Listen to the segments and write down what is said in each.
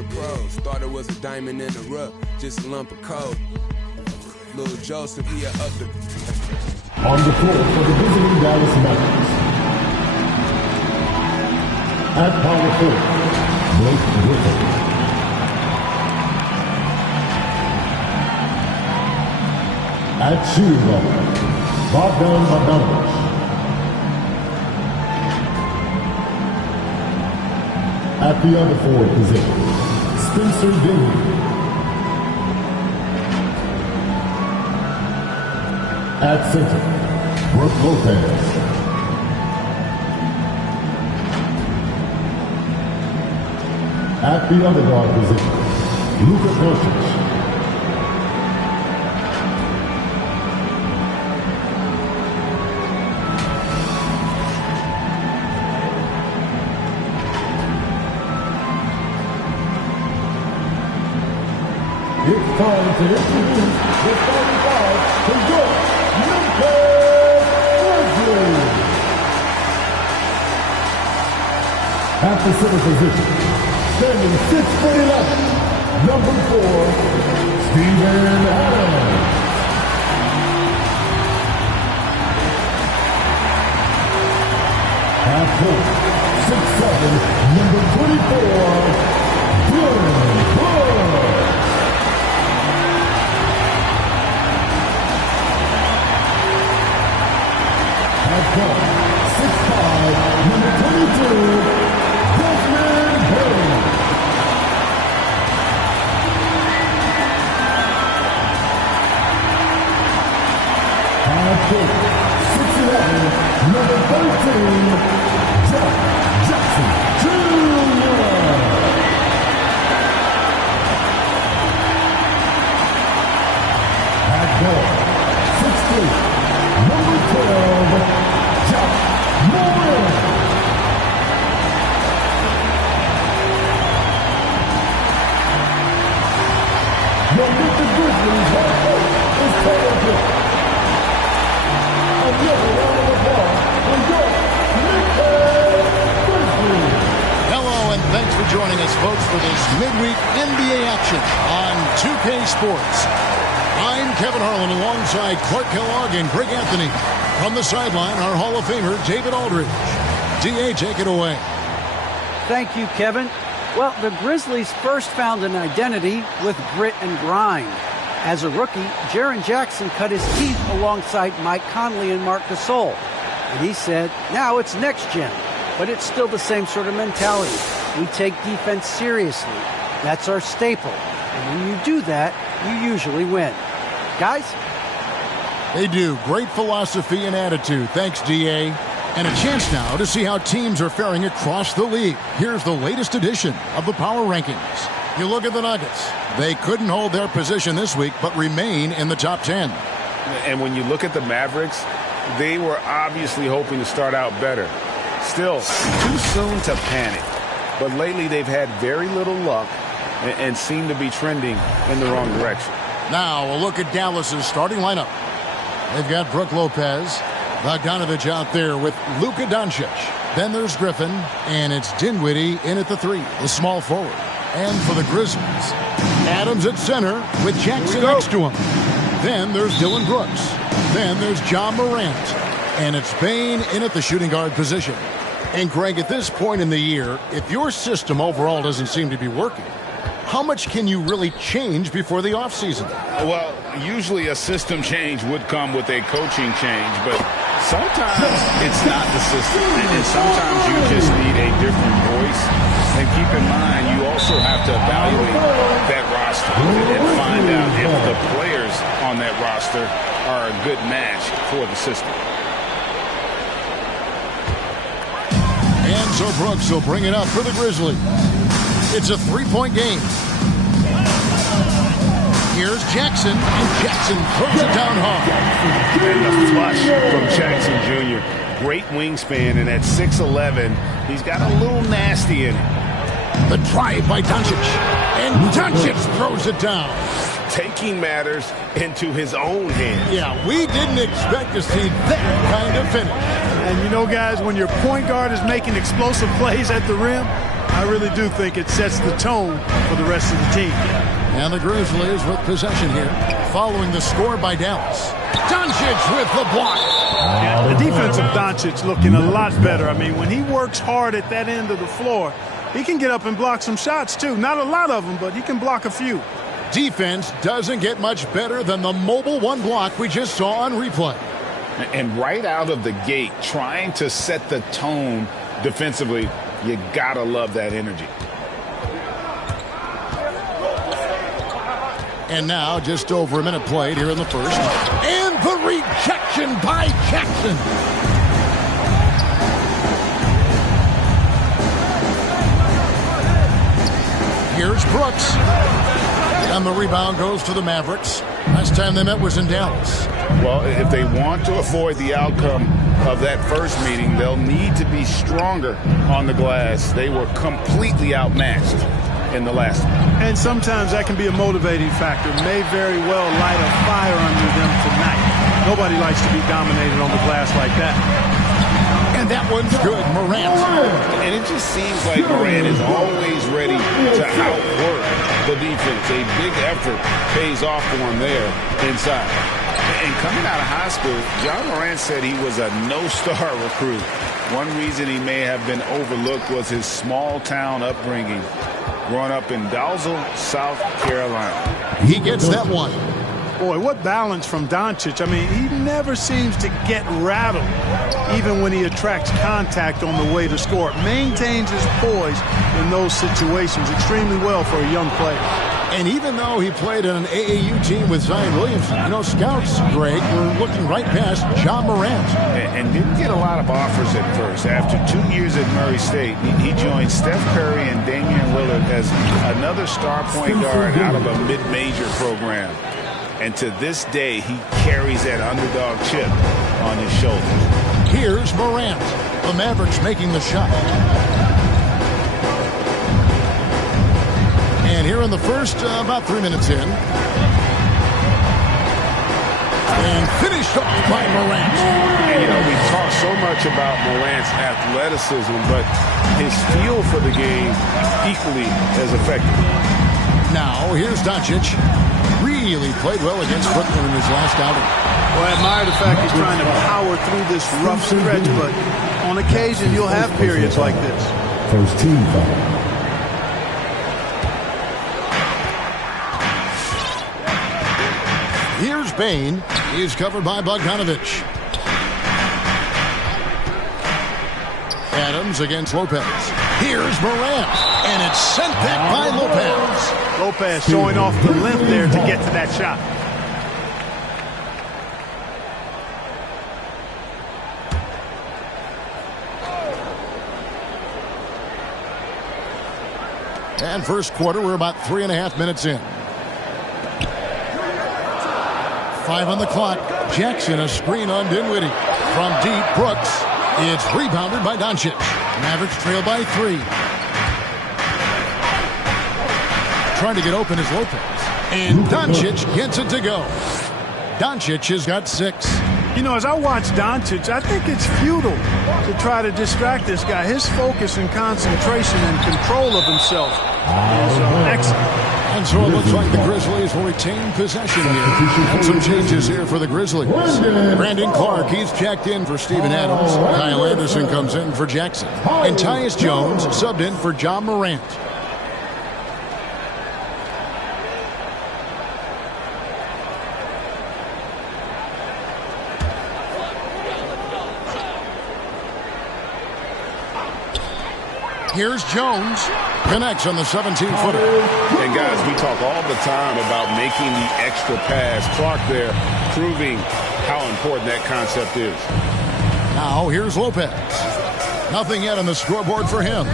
turned pro. Started was a diamond in the rough, just a lump of coal. Little Joseph, he up the... On the floor for the visiting Dallas Mavericks. At power forward, Blake Griffin. At shooting guard, Bogdan Bogdanovic. At the other forward position, Spencer Dinwiddie. At center, Brook Lopez. At the other guard position, Luka Doncic. It's time to introduce the starting five for your Mavericks Grizzlies. At the center position, standing 6'11", number 4, Steven Adams. At point, 6'7", number 24, Dylan Brooks. At point, 6'5", number 22, Desmond Hayes. At point, 6'11", number 13, Jack Jackson Jr. At guard, 6'3", number 12, Jack Morris. Your Memphis Grizzlies head coach is Taylor Gill. Another round of applause for your Memphis Grizzlies. Hello, and thanks for joining us, folks, for this midweek NBA action on 2K Sports. I'm Kevin Harlan alongside Clark Kellogg and Greg Anthony. From the sideline, our Hall of Famer, David Aldridge. D.A., take it away. Thank you, Kevin. Well, the Grizzlies first found an identity with grit and grind. As a rookie, Jaren Jackson cut his teeth alongside Mike Conley and Marc Gasol. And he said, now it's next gen. But it's still the same sort of mentality. We take defense seriously. That's our staple. And when you do that, you usually win. Guys? They do. Great philosophy and attitude. Thanks, D.A. And a chance now to see how teams are faring across the league. Here's the latest edition of the Power Rankings. You look at the Nuggets. They couldn't hold their position this week, but remain in the top 10. And when you look at the Mavericks, they were obviously hoping to start out better. Still, too soon to panic. But lately they've had very little luck and seem to be trending in the wrong direction. Now a look at Dallas's starting lineup. They've got Brook Lopez, Bogdanovic out there with Luka Doncic. Then there's Griffin, and it's Dinwiddie in at the 3, the small forward. And for the Grizzlies, Adams at center with Jackson next to him. Then there's Dylan Brooks. Then there's John Morant. And it's Bane in at the shooting guard position. And Greg, at this point in the year, if your system overall doesn't seem to be working, how much can you really change before the offseason? Well, usually a system change would come with a coaching change, but sometimes it's not the system, and sometimes you just need a different voice. And keep in mind, you also have to evaluate that roster and find out if the players on that roster are a good match for the system. And so Brooks will bring it up for the Grizzlies. It's a three-point game. Here's Jackson, and Jackson throws it down hard. And the flush from Jackson Jr. Great wingspan, and at 6'11", he's got a little nasty in it. The drive by Doncic, and Doncic throws it down. Taking matters into his own hands. Yeah, we didn't expect to see that kind of finish. And you know, guys, when your point guard is making explosive plays at the rim, I really do think it sets the tone for the rest of the team. And the Grizzlies with possession here, following the score by Dallas. Doncic with the block. Yeah, the defense of Doncic looking a lot better. I mean, when he works hard at that end of the floor, he can get up and block some shots, too. Not a lot of them, but he can block a few. Defense doesn't get much better than the mobile one block we just saw on replay. And right out of the gate, trying to set the tone defensively, you gotta love that energy. And now just over a minute played here in the first. And the rejection by Jackson. Here's Brooks. And the rebound goes to the Mavericks. Last time they met was in Dallas. Well, if they want to avoid the outcome of that first meeting, they'll need to be stronger on the glass. They were completely outmatched in the last one. And sometimes that can be a motivating factor. May very well light a fire under them tonight. Nobody likes to be dominated on the glass like that. And that one's good, Morant. And it just seems like Morant is always ready to outwork the defense. A big effort pays off for him there inside. And coming out of high school, John Morant said he was a no-star recruit. One reason he may have been overlooked was his small-town upbringing, growing up in Dalzell, South Carolina. He gets that one. Boy, what balance from Doncic. I mean, he never seems to get rattled, even when he attracts contact on the way to score. Maintains his poise in those situations extremely well for a young player. And even though he played on an AAU team with Zion Williamson, you know, scouts, Greg, were looking right past John Morant. And didn't get a lot of offers at first. After 2 years at Murray State, he joined Steph Curry and Damian Lillard as another star point guard out of a mid-major program. And to this day, he carries that underdog chip on his shoulders. Here's Morant. The Mavericks making the shot. And here in the first, about 3 minutes in. And finished off by Morant. And, you know, we talk so much about Morant's athleticism, but his feel for the game equally as effective. Now, here's Doncic. Really played well against Brooklyn in his last outing. Well, I admire the fact he's trying to power through this rough stretch, but on occasion you'll have periods like this. First team foul. Here's Bain. He's covered by Bogdanovich. Adams against Lopez. Here's Morant. And it's sent back by Lopez. Lopez showing off the length there to get to that shot. And first quarter, we're about 3.5 minutes in. 5 on the clock. Jackson, a screen on Dinwiddie. From deep, Brooks. It's rebounded by Doncic. Mavericks trail by 3. Trying to get open is Lopez. And Doncic gets it to go. Doncic has got 6. You know, as I watch Doncic, I think it's futile to try to distract this guy. His focus and concentration and control of himself is excellent. And so it looks like the Grizzlies will retain possession here. And some changes here for the Grizzlies. Brandon Clark, he's checked in for Steven Adams. Kyle Anderson comes in for Jackson. And Tyus Jones subbed in for John Morant. Here's Jones. Connects on the 17-footer. And guys, we talk all the time about making the extra pass. Clark there proving how important that concept is. Now here's Lopez. Nothing yet on the scoreboard for him.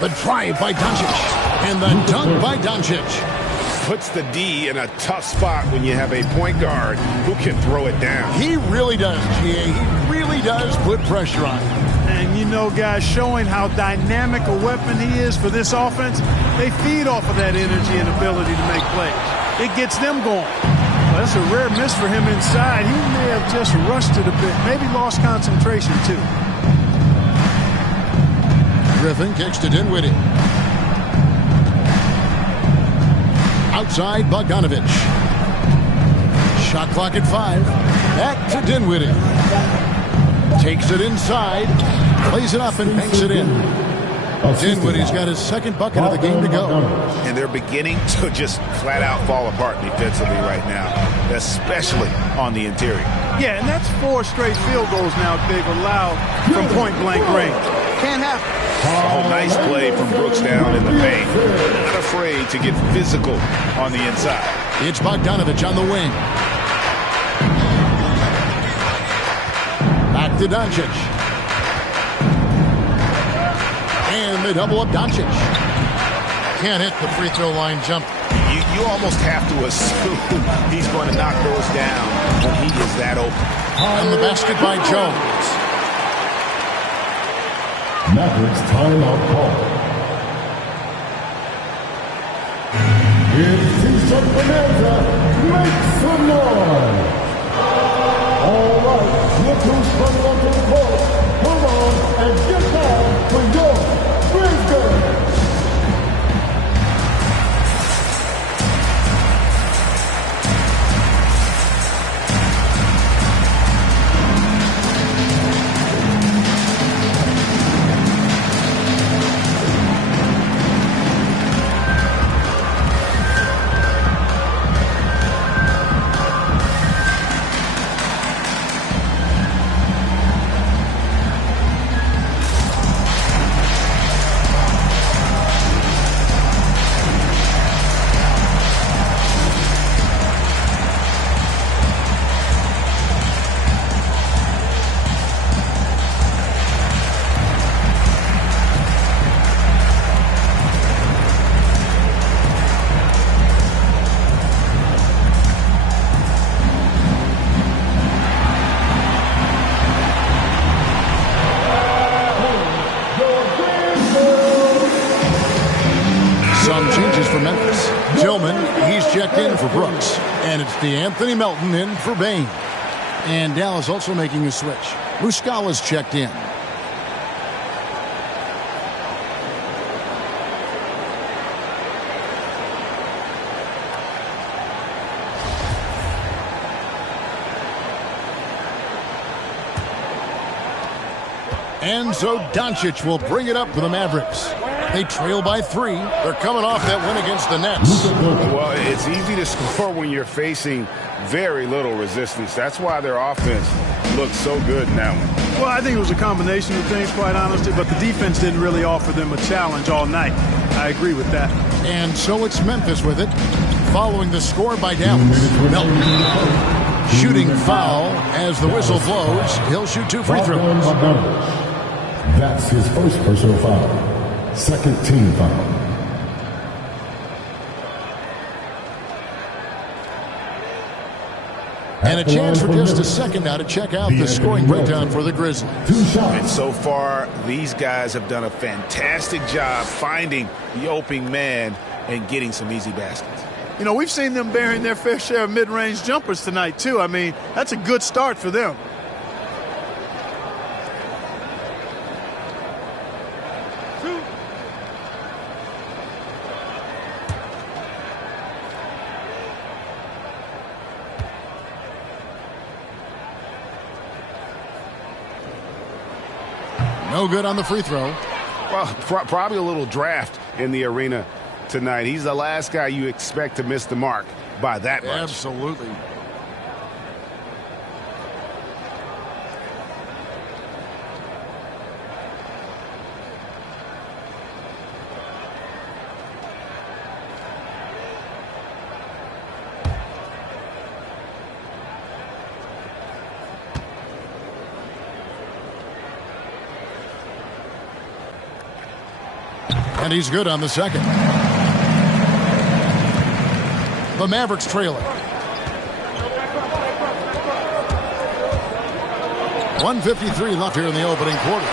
The drive by Doncic. And the dunk by Doncic. Puts the D in a tough spot when you have a point guard who can throw it down. He really does, GA. He really does put pressure on him. And you know, guys, showing how dynamic a weapon he is for this offense, they feed off of that energy and ability to make plays. It gets them going. Well, that's a rare miss for him inside. He may have just rushed it a bit, maybe lost concentration too. Griffin kicks to Dinwiddie. Outside Bogdanovich. Shot clock at 5. Back to Dinwiddie. Takes it inside. Plays it up and banks it in. Dinwiddie's got his second bucket of the game to go. And they're beginning to just flat out fall apart defensively right now, especially on the interior. Yeah, and that's 4 straight field goals now they've allowed from point-blank range. Can't happen. Oh, nice play from Brooks down in the paint. Not afraid to get physical on the inside. It's Bogdanovich on the wing. Back to Doncic. And they double up Doncic. Can't hit the free throw line jump. You almost have to assume he's going to knock those down when he is that open. On the basket by Jones. Mavericks timeout call. If T-shirt Bonanza, make some noise. All right, look who's coming onto the court. Come on and get down for your Grizzlies. And it's Anthony Melton in for Bain. And Dallas also making a switch. Muscala's checked in. And so Doncic will bring it up for the Mavericks. They trail by 3. They're coming off that win against the Nets. Well, it's easy to score when you're facing very little resistance. That's why their offense looked so good in that one. Well, I think it was a combination of things, quite honestly, but the defense didn't really offer them a challenge all night. I agree with that. And so it's Memphis with it, following the score by Dallas. Melton. Shooting foul as the whistle blows. He'll shoot 2 free throws. That's his first personal foul. Second team foul. And a chance for just a second now to check out the scoring breakdown for the Grizzlies. And so far, these guys have done a fantastic job finding the opening man and getting some easy baskets. You know, we've seen them bearing their fair share of mid-range jumpers tonight, too. I mean, that's a good start for them. No good on the free throw. Well, probably a little draft in the arena tonight. He's the last guy you expect to miss the mark by that much. Absolutely. And he's good on the second. The Mavericks trailing. 1:53 left here in the opening quarter.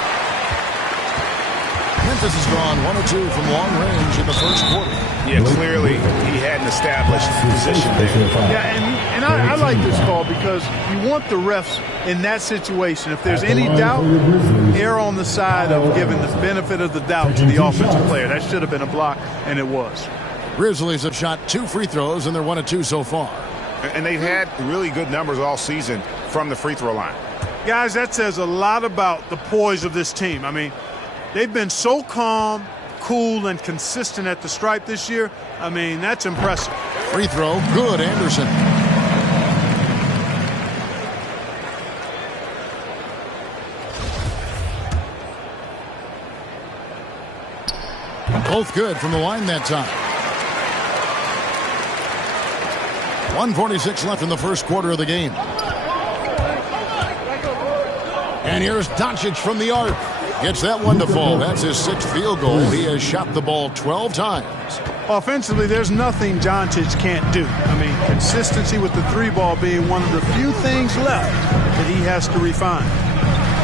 Memphis has gone 1 of 2 from long range in the first quarter. Yeah, clearly he hadn't established position there. Yeah, and I like this call because you want the refs in that situation. If there's any doubt, err on the side of giving the benefit of the doubt to the offensive player. That should have been a block, and it was. Grizzlies have shot 2 free throws, and they're 1 of 2 so far. And they've had really good numbers all season from the free throw line. Guys, that says a lot about the poise of this team. I mean, they've been so calm, cool, and consistent at the stripe this year. I mean, that's impressive. Free throw, good, Anderson. Both good from the line that time. 1:46 left in the first quarter of the game. And here's Doncic from the arc. Gets that one to fall. That's his 6th field goal. He has shot the ball 12 times. Offensively, there's nothing Doncic can't do. I mean, consistency with the 3-ball being one of the few things left that he has to refine.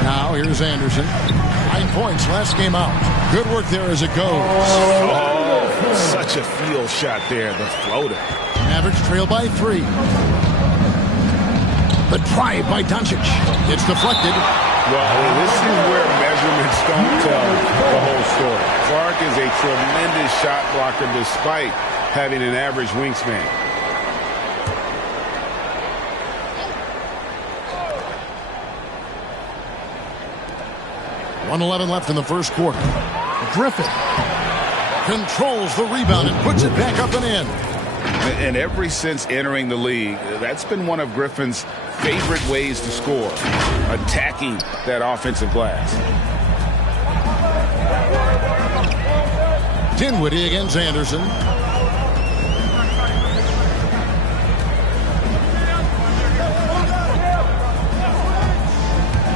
Now here's Anderson. 9 points last game out. Good work there as it goes. Oh, such a field shot there, the floater. Mavericks trail by 3. The drive by Doncic. It's deflected. Well, this is where measurements don't tell the whole story. Clark is a tremendous shot blocker despite having an average wingspan. .111 left in the first quarter. Griffin controls the rebound and puts it back up and in. And ever since entering the league, that's been one of Griffin's favorite ways to score, attacking that offensive glass. Dinwiddie against Anderson.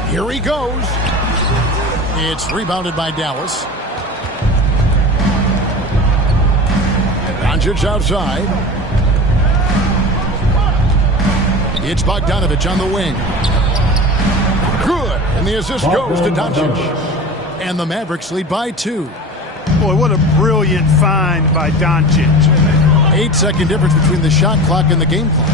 Here he goes. It's rebounded by Dallas. Doncic outside. It's Bogdanovich on the wing. Good. And the assist goes to Doncic. And the Mavericks lead by 2. Boy, what a brilliant find by Doncic. 8-second difference between the shot clock and the game clock.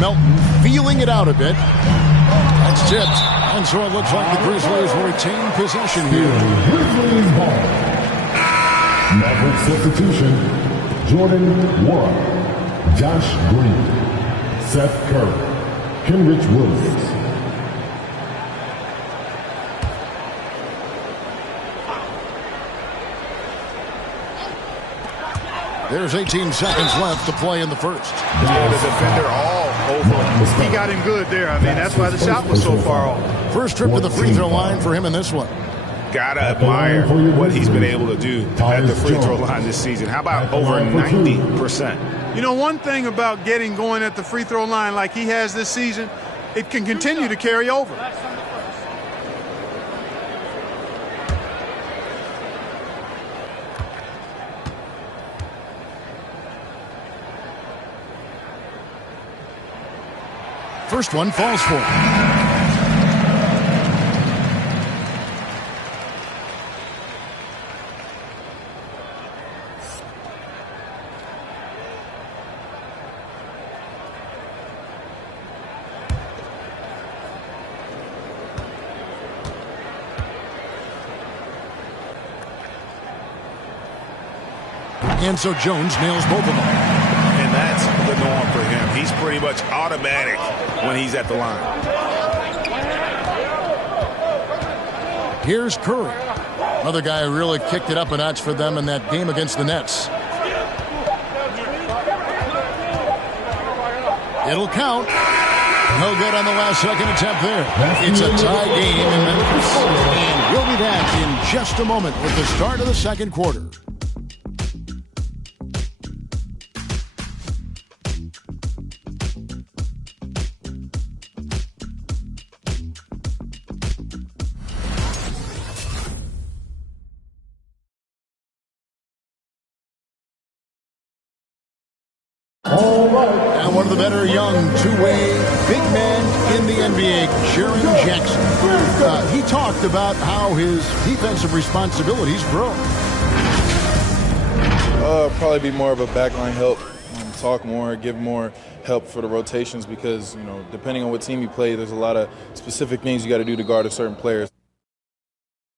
Melton feeling it out a bit. That's tipped. And so it looks like the Grizzlies will retain possession here. Grizzlies ball. Maverick substitution. Jordan Ward. Josh Green. Seth Curry. Kenrich Williams. There's 18 seconds left to play in the first. Yeah, the defender all over him. He got him good there. I mean, that's why the shot was so far off. First trip to the free throw line for him in this one. Gotta admire what he's been able to do at the free throw line this season. How about over 90%? You know, one thing about getting going at the free throw line like he has this season, it can continue to carry over. First one falls for him. And so Jones nails both of them. And that's the norm for him. He's pretty much automatic when he's at the line. Here's Curry. Another guy who really kicked it up a notch for them in that game against the Nets. It'll count. No good on the last second attempt there. It's a tie game in Memphis. And we'll be back in just a moment with the start of the second quarter. All right. And one of the better young two-way big men in the NBA, Jaren Jackson. He talked about how his defensive responsibilities grow. Probably be more of a backline help, talk more, give more help for the rotations because, you know, depending on what team you play, there's a lot of specific things you got to do to guard a certain player.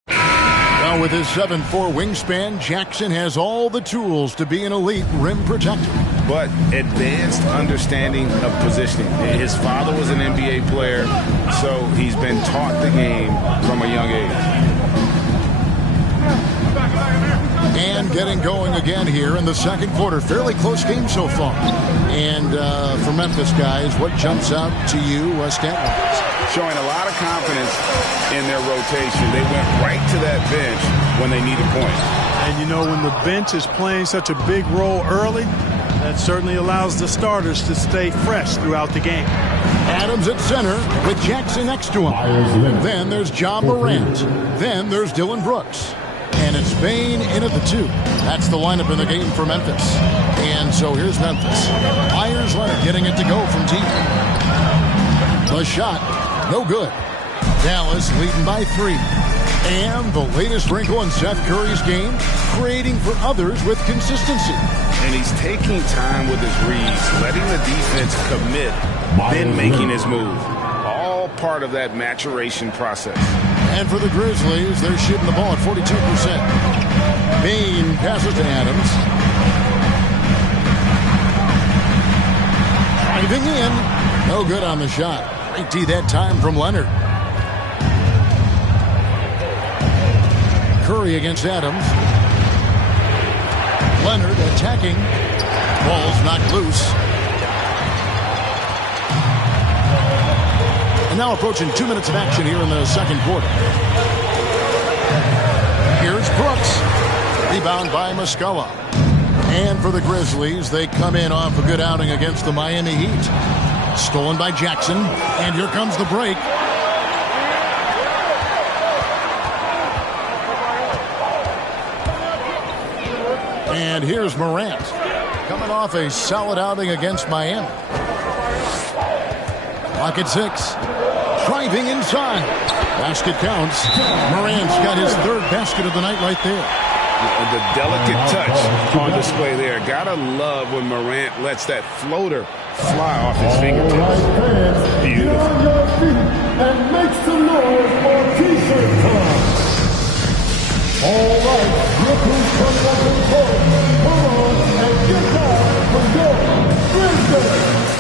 Now with his 7'4" wingspan, Jackson has all the tools to be an elite rim protector. But advanced understanding of positioning. His father was an NBA player, so he's been taught the game from a young age. And getting going again here in the second quarter. Fairly close game so far. And for Memphis guys, what jumps out to you stat-wise? Showing a lot of confidence in their rotation. They went right to that bench when they needed points. And you know, when the bench is playing such a big role early, that certainly allows the starters to stay fresh throughout the game. Adams at center with Jackson next to him. Then there's Ja Morant. Then there's Dylan Brooks. And it's Bane in at the 2. That's the lineup in the game for Memphis. And so here's Memphis. Myers Leonard getting it to go from deep. The shot, no good. Dallas leading by 3. And the latest wrinkle in Seth Curry's game, creating for others with consistency. And he's taking time with his reads, letting the defense commit, then making his move. All part of that maturation process. And for the Grizzlies, they're shooting the ball at 42%. Bane passes to Adams. Driving in. No good on the shot. Great D that time from Leonard. Curry against Adams. Leonard attacking. Ball's knocked loose. And now approaching 2 minutes of action here in the second quarter. Here's Brooks. Rebound by Muscala. And for the Grizzlies, they come in off a good outing against the Miami Heat. Stolen by Jackson. And here comes the break. And here's Morant. Coming off a solid outing against Miami. Clock at 6. Driving inside. Basket counts. Morant's got his third basket of the night right there. The delicate touch on display there. Gotta love when Morant lets that floater fly off his fingertips. Beautiful. Get on your feet and make some noise for T-shirt time. All right, look who's coming up in court. Come on and get down for your Grizzlies.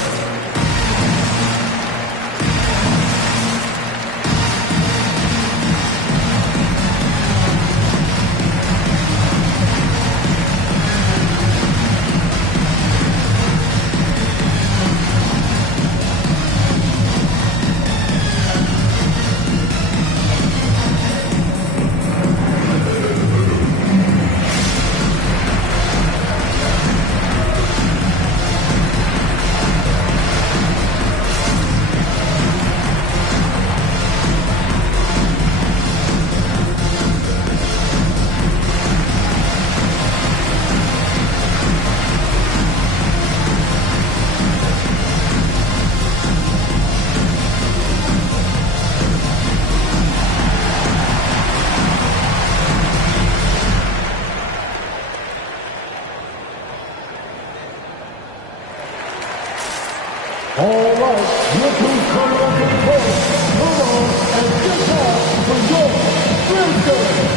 All right, look who's coming up in court. Come on and get down for your Grizzlies.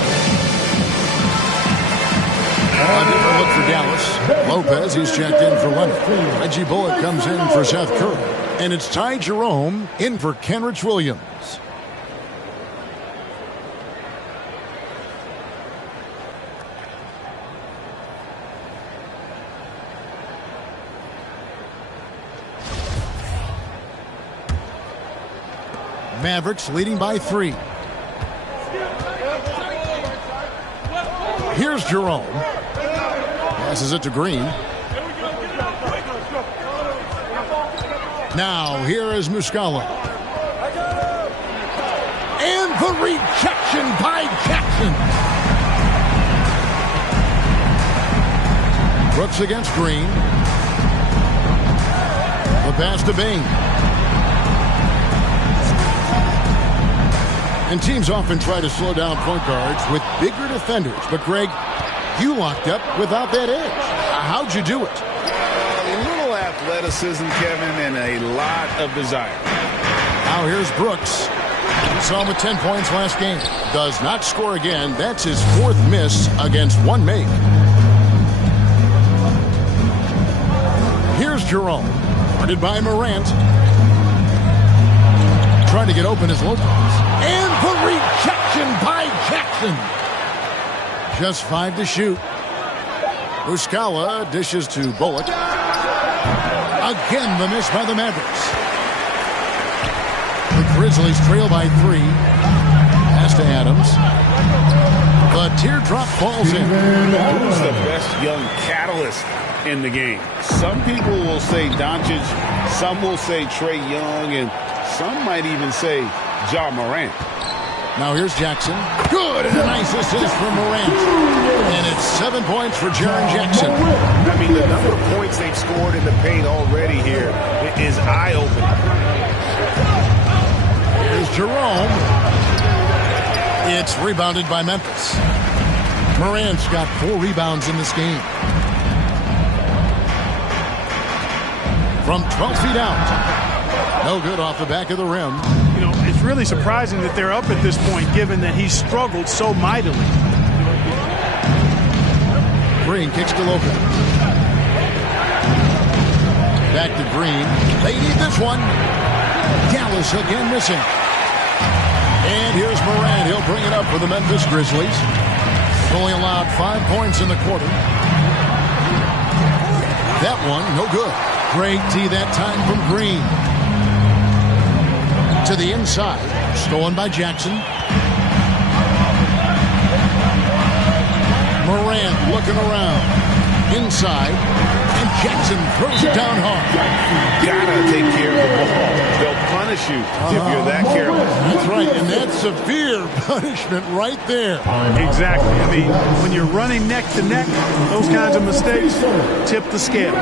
A different look for Dallas. Lopez, he's checked in for Leonard. Reggie Bullock comes in for Seth Curry. And it's Ty Jerome in for Kenrich Williams. Mavericks leading by 3. Here's Jerome. Passes it to Green. Now here is Muscala. And the rejection by Jackson. Brooks against Green. pass to Bing. And teams often try to slow down point guards with bigger defenders. But, Greg, you locked up without that edge. How'd you do it? A little athleticism, Kevin, and a lot of desire. Now here's Brooks. We saw him with 10 points last game. Does not score again. That's his 4th miss against one make. Here's Jerome. Guarded by Morant. Trying to get open as Lopez. And the rejection by Jackson. Just 5 to shoot. Muscala dishes to Bullock. Again, the miss by the Mavericks. The Grizzlies trail by 3. Pass to Adams. The teardrop falls in. Who's the best young catalyst in the game? Some people will say Doncic, some will say Trae Young, and some might even say Ja Morant. Now here's Jackson. Good, and a nice assist from Morant. And it's 7 points for Jaren Jackson. I mean, the number of points they've scored in the paint already here is eye-opening. Here's Jerome. It's rebounded by Memphis. Morant's got 4 rebounds in this game. From 12 feet out. No good off the back of the rim. You know, it's really surprising that they're up at this point, given that he struggled so mightily. Green kicks to Lopez. Back to Green. They need this one. Dallas again missing. And here's Morant. He'll bring it up for the Memphis Grizzlies. Only allowed 5 points in the quarter. That one, no good. Great D that time from Green. To the inside. Stolen by Jackson. Morant looking around. Inside. And Jackson throws it down hard. Gotta take care of the ball. They'll punish you if you're that careless. That's right, and that's severe punishment right there. Exactly. I mean, when you're running neck to neck, those kinds of mistakes tip the scale.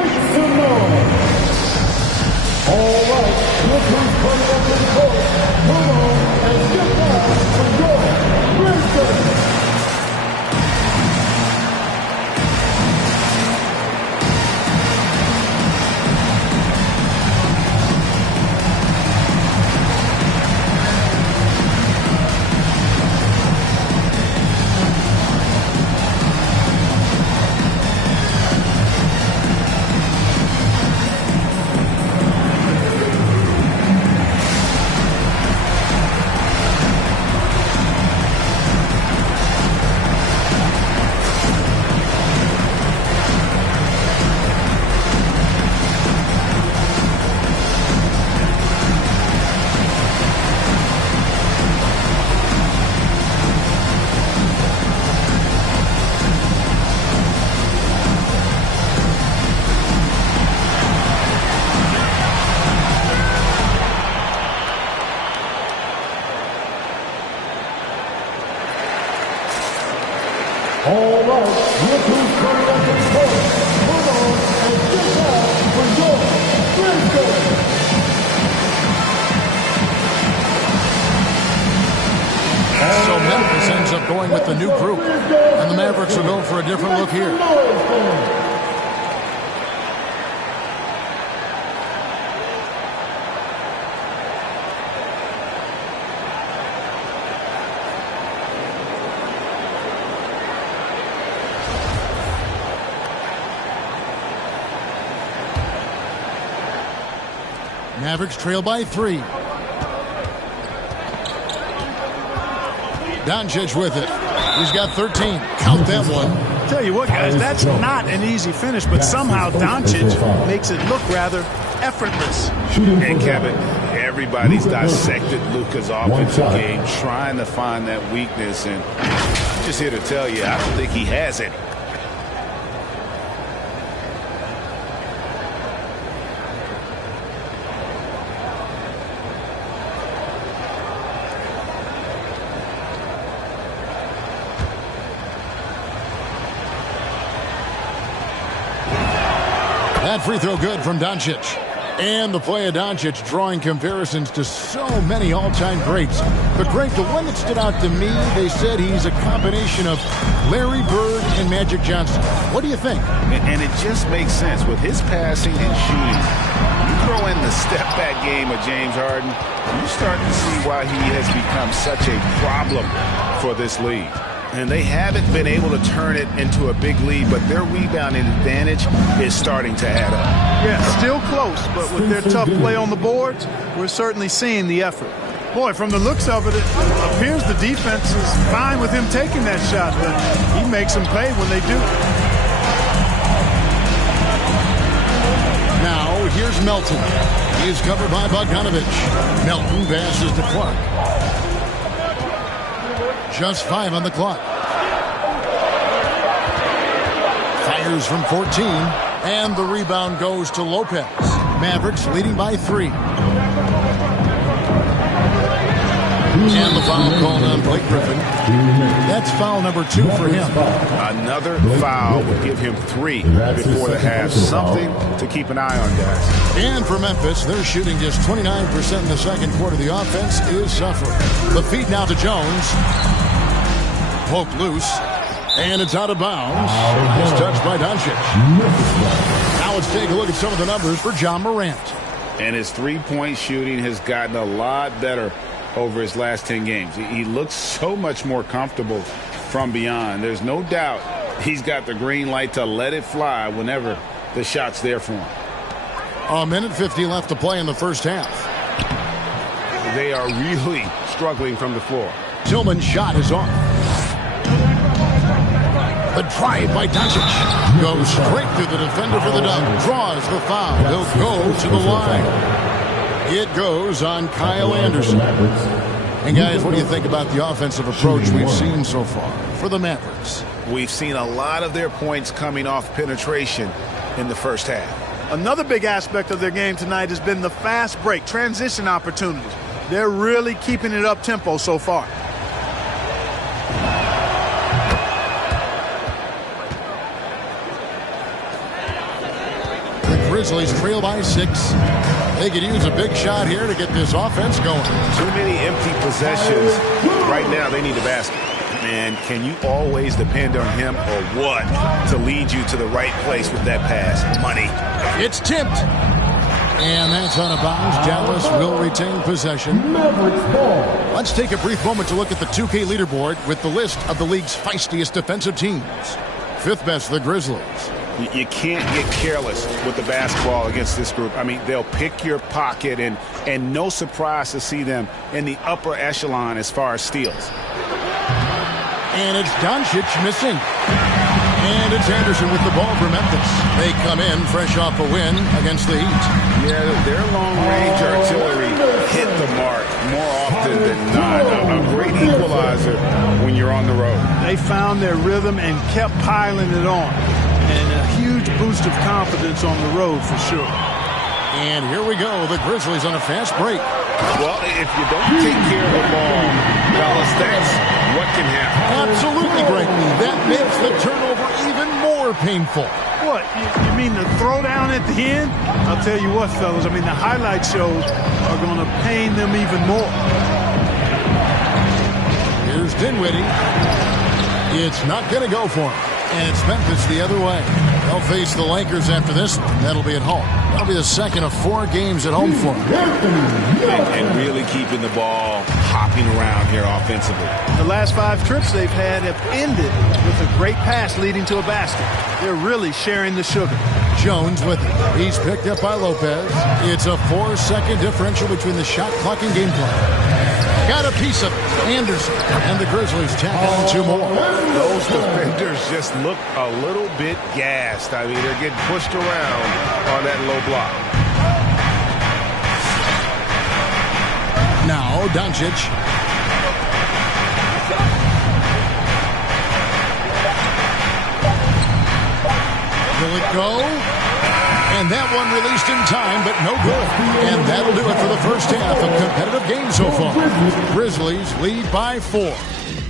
All right, look who's coming up to the court. Come on and get back for your Grizzlies. All right, look who's coming up to the court. Come on and get back for your Grizzlies. So Memphis ends up going with the new group. And the Mavericks will go for a different look here. Mavericks trail by 3. Doncic with it. He's got 13. Count that one. Tell you what, guys, that's not an easy finish, but somehow Doncic makes it look rather effortless. And Kevin, everybody's dissected Luka's offensive game, trying to find that weakness, and I'm just here to tell you, I don't think he has it. That free throw good from Doncic. And the play of Doncic drawing comparisons to so many all-time greats. But Greg, the one that stood out to me, they said he's a combination of Larry Bird and Magic Johnson. What do you think? And it just makes sense with his passing and shooting. You throw in the step-back game of James Harden, you start to see why he has become such a problem for this league. And they haven't been able to turn it into a big lead, but their rebounding advantage is starting to add up. Yeah, still close, but with their tough play on the boards, we're certainly seeing the effort. Boy, from the looks of it, it appears the defense is fine with him taking that shot, but he makes them pay when they do. Now, here's Melton. He is covered by Bogdanovich. Melton passes to Clark. Just 5 on the clock. Fires from 14, and the rebound goes to Lopez. Mavericks leading by 3. And the foul called on Blake Griffin. That's foul number 2 for him. Another foul would give him 3 before the half. Something to keep an eye on, guys. And for Memphis, they're shooting just 29% in the second quarter. The offense is suffering. The feed now to Jones. Poked loose. And it's out of bounds. It's touched by Doncic. Now let's take a look at some of the numbers for John Morant. And his three-point shooting has gotten a lot better over his last 10 games. He looks so much more comfortable from beyond. There's no doubt he's got the green light to let it fly whenever the shot's there for him. A minute 50 left to play in the first half. They are really struggling from the floor. Tillman's shot is off. The drive by Doncic goes straight through the defender for the dunk. Draws the foul. He'll go to the line. It goes on Kyle Anderson. And guys, what do you think about the offensive approach we've seen so far for the Mavericks? We've seen a lot of their points coming off penetration in the first half. Another big aspect of their game tonight has been the fast break, transition opportunities. They're really keeping it up-tempo so far. The Grizzlies trail by 6. They could use a big shot here to get this offense going. Too many empty possessions. Right now, they need a basket. And can you always depend on him or what to lead you to the right place with that pass? Money. It's tipped. And that's out of bounds. Dallas will retain possession. Let's take a brief moment to look at the 2K leaderboard with the list of the league's feistiest defensive teams. 5th best, the Grizzlies. You can't get careless with the basketball against this group. I mean, they'll pick your pocket, and no surprise to see them in the upper echelon as far as steals. And it's Doncic missing. And it's Anderson with the ball for Memphis. They come in fresh off a win against the Heat. Yeah, their long-range artillery hit the mark more often than not. A great equalizer when you're on the road. They found their rhythm and kept piling it on. And a huge boost of confidence on the road for sure. And here we go. The Grizzlies on a fast break. Well, if you don't take care of the ball, fellas, that's what can happen. Absolutely, Greg. That makes the turnover even more painful. What? You mean the throwdown at the end? I'll tell you what, fellas. I mean, the highlight shows are going to pain them even more. Here's Dinwiddie. It's not going to go for him. And it's Memphis the other way. They'll face the Lakers after this one. That'll be at home. That'll be the second of 4 games at home for them. And really keeping the ball hopping around here offensively. The last 5 trips they've had have ended with a great pass leading to a basket. They're really sharing the sugar. Jones with it. He's picked up by Lopez. It's a 4-second differential between the shot clock and game clock. Got a piece of it. Anderson and the Grizzlies tack on 2 more. Those defenders just look a little bit gassed. I mean, they're getting pushed around on that low block. Now, Doncic. Will it go? And that one released in time, but no good. And that'll do it for the first half of competitive game so far. Grizzlies lead by 4.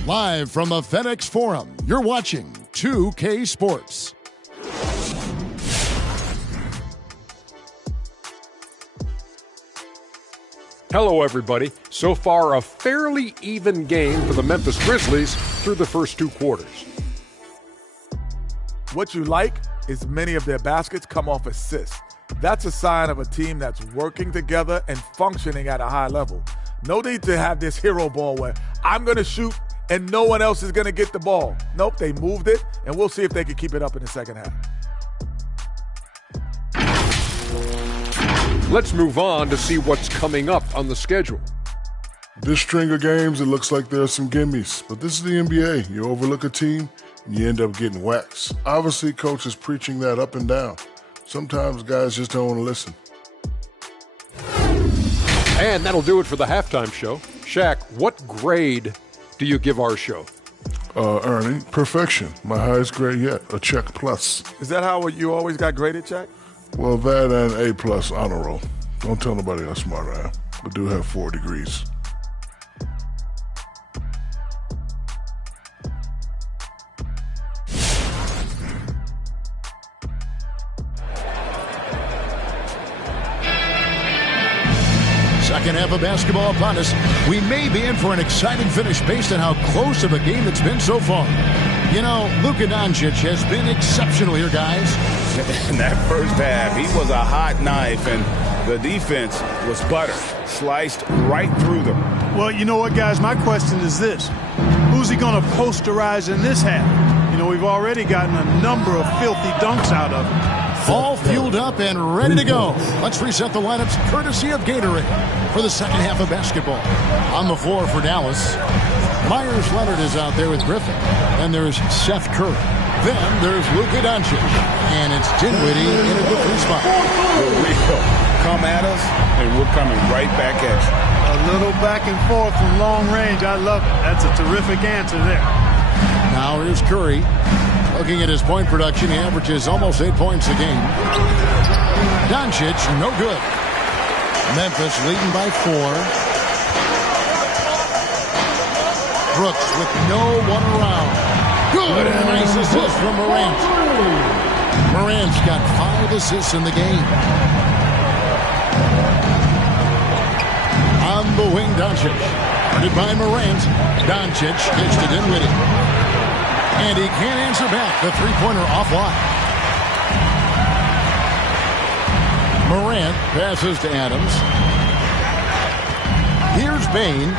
Live from the FedEx Forum, you're watching 2K Sports. Hello, everybody. So far, a fairly even game for the Memphis Grizzlies through the first 2 quarters. What you like is many of their baskets come off assists. That's a sign of a team that's working together and functioning at a high level. No need to have this hero ball where I'm going to shoot and no one else is going to get the ball. Nope, they moved it, and we'll see if they can keep it up in the second half. Let's move on to see what's coming up on the schedule. This string of games, it looks like there are some gimmies, but this is the NBA. You overlook a team, and you end up getting waxed. Obviously, coach is preaching that up and down. Sometimes guys just don't want to listen. And that'll do it for the halftime show. Shaq, what grade do you give our show? Ernie, perfection. My highest grade yet, a check plus. Is that how you always got graded, Shaq? Well, that and A+ honor roll. Don't tell nobody how smart I am, but do have 4 degrees. Second half of basketball upon us. We may be in for an exciting finish based on how close of a game it's been so far. You know, Luka Doncic has been exceptional here, guys. In that first half, he was a hot knife, and the defense was butter, sliced right through them. Well, you know what, guys? My question is this. Who's he going to posterize in this half? You know, we've already gotten a number of filthy dunks out of him. All fueled up and ready to go. Let's reset the lineups courtesy of Gatorade for the second half of basketball. On the floor for Dallas, Myers Leonard is out there with Griffin. Then there's Seth Curry. Then there's Luka Doncic. And it's Dinwiddie in at the 3 spot. We'll come at us, and we're coming right back at you. A little back and forth from long range. I love it. That's a terrific answer there. Now here's Curry. Looking at his point production, he averages almost 8 points a game. Doncic, no good. Memphis leading by 4. Brooks with no one around. Good, and a nice assist from Morant. Morant's got 5 assists in the game. On the wing, Doncic. Guarded by Morant. Doncic gets to Dinwiddie. And he can't answer back. The three-pointer offline. Morant passes to Adams. Here's Bain.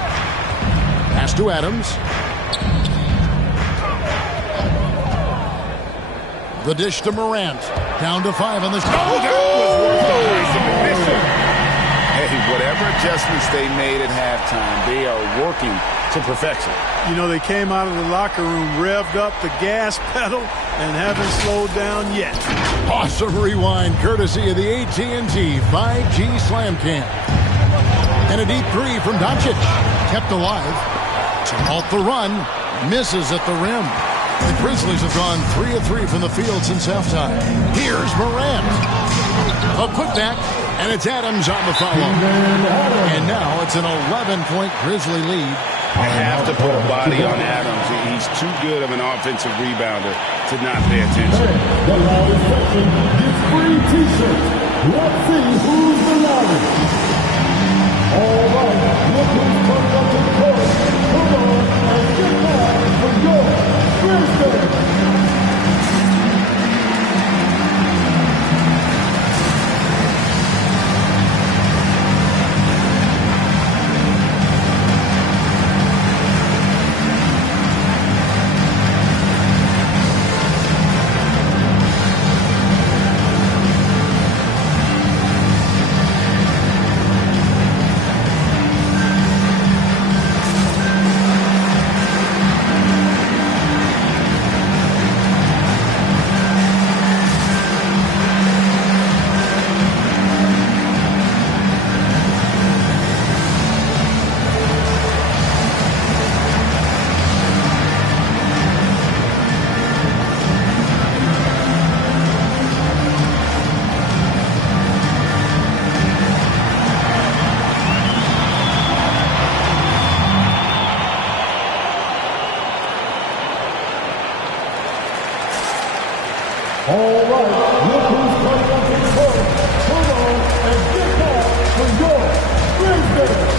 Pass to Adams. The dish to Morant. Down to 5 on the shot. Oh, that was worth the price of admission. Hey, whatever adjustments they made at halftime, they are working to perfection. You know, they came out of the locker room, revved up the gas pedal, and haven't slowed down yet. Awesome rewind, courtesy of the AT&T 5G Slam Cam. And a deep 3 from Doncic. Kept alive. To halt the run. Misses at the rim. The Grizzlies have gone 3 of 3 from the field since halftime. Here's Morant. A putback, and it's Adams on the follow. And now it's an 11-point Grizzly lead. They have to put a body on Adams. He's too good of an offensive rebounder to not pay attention. The loudest section gets free t-shirts. Let's see who's the loudest. All right, look who's coming up to the court. Come on and get back for your Grizzlies. All right, look who's coming up to the court. Come on and get back for your Grizzlies.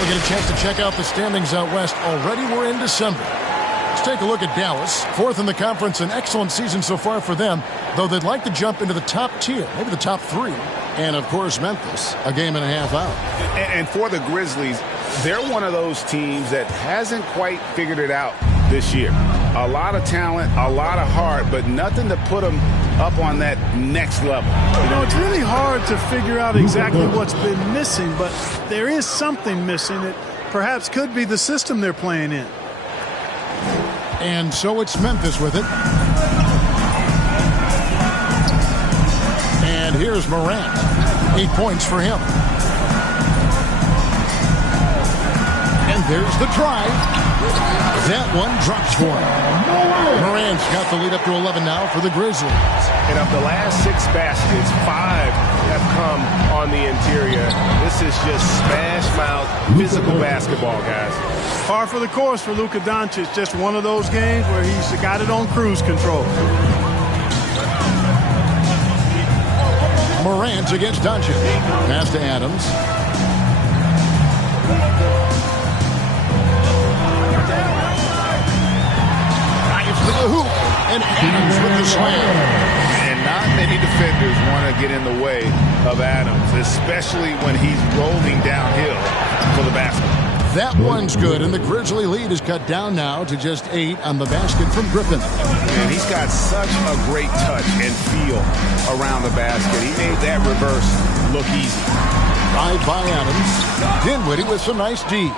we get a chance to check out the standings out west. Already we're in December. Let's take a look at Dallas. 4th in the conference, an excellent season so far for them, though they'd like to jump into the top tier, maybe the top 3. And, of course, Memphis, a game and a half out. And for the Grizzlies, they're one of those teams that hasn't quite figured it out this year. A lot of talent, a lot of heart, but nothing to put them up on that next level. You know, it's really hard to figure out exactly what's been missing, but there is something missing that perhaps could be the system they're playing in. And so it's Memphis with it. And here's Morant. 8 points for him. And there's the drive. That one drops for him. Morant's got the lead up to 11 now for the Grizzlies. And of the last 6 baskets, 5 have come on the interior. This is just smash mouth physical basketball, guys. Par for the course for Luka Doncic. Just one of those games where he's got it on cruise control. Morant against Doncic. Pass to Adams. Drives to the hoop. And Adams with the slam. And not many defenders want to get in the way of Adams, especially when he's rolling downhill for the basket. That one's good, and the Grizzly lead is cut down now to just 8 on the basket from Griffin. And he's got such a great touch and feel around the basket. He made that reverse look easy. Drive by Adams. Dinwiddie with some nice D.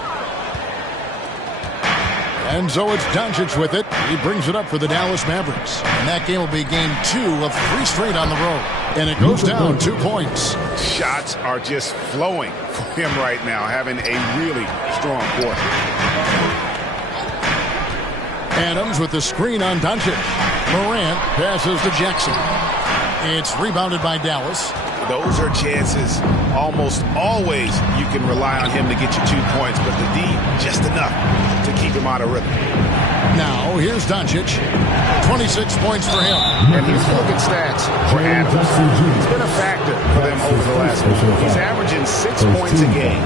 And so it's Doncic with it. He brings it up for the Dallas Mavericks. And that game will be game 2 of 3 straight on the road. And it goes down 2 points. Shots are just flowing for him right now, having a really strong quarter. Adams with the screen on Doncic. Morant passes to Jackson. It's rebounded by Dallas. Those are chances almost always you can rely on him to get you 2 points, but the D, just enough to keep him out of rhythm. Now, here's Doncic. 26 points for him. And here's a look at stats for Adams. He's been a factor for them over the last week. He's averaging 6 points a game,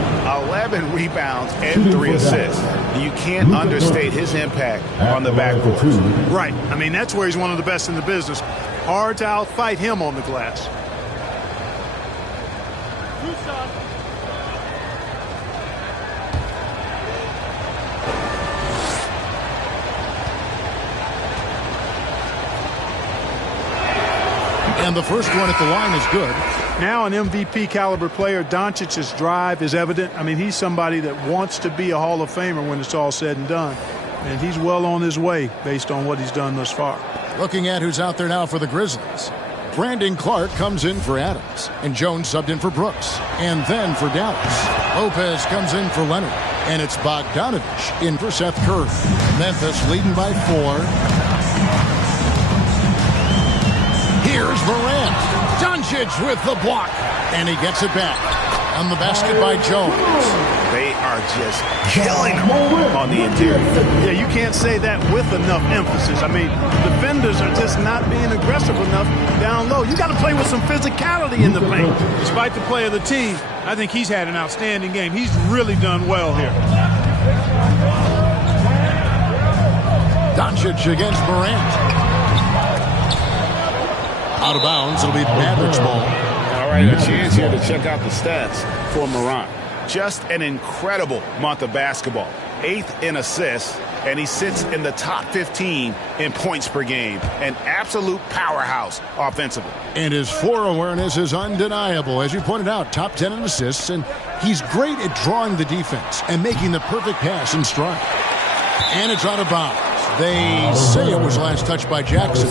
11 rebounds, and 3 assists. You can't understate his impact on the backcourt. Right. I mean, that's where he's one of the best in the business. Hard to outfight him on the glass. And the first one at the line is good. Now an MVP caliber player. Doncic's drive is evident. I mean, he's somebody that wants to be a Hall of Famer when it's all said and done. And he's well on his way based on what he's done thus far. Looking at who's out there now for the Grizzlies. Brandon Clark comes in for Adams. And Jones subbed in for Brooks. And then for Dallas. Lopez comes in for Leonard. And it's Bogdanovich in for Seth Curry. Memphis leading by 4. Here's Morant. Doncic with the block. And he gets it back. On the basket by Jones. They are just killing him on the interior. Yeah, you can't say that with enough emphasis. I mean, defenders are just not being aggressive enough down low. You got to play with some physicality in the paint. Despite the play of the team, I think he's had an outstanding game. He's really done well here. Doncic against Morant. Out of bounds. It'll be Mavericks ball. All right, a chance here to check out the stats for Morant. Just an incredible month of basketball. 8th in assists, and he sits in the top 15 in points per game. An absolute powerhouse offensively. And his floor awareness is undeniable. As you pointed out, top 10 in assists, and he's great at drawing the defense and making the perfect pass in stride. And it's out of bounds. They say it was last touched by Jackson.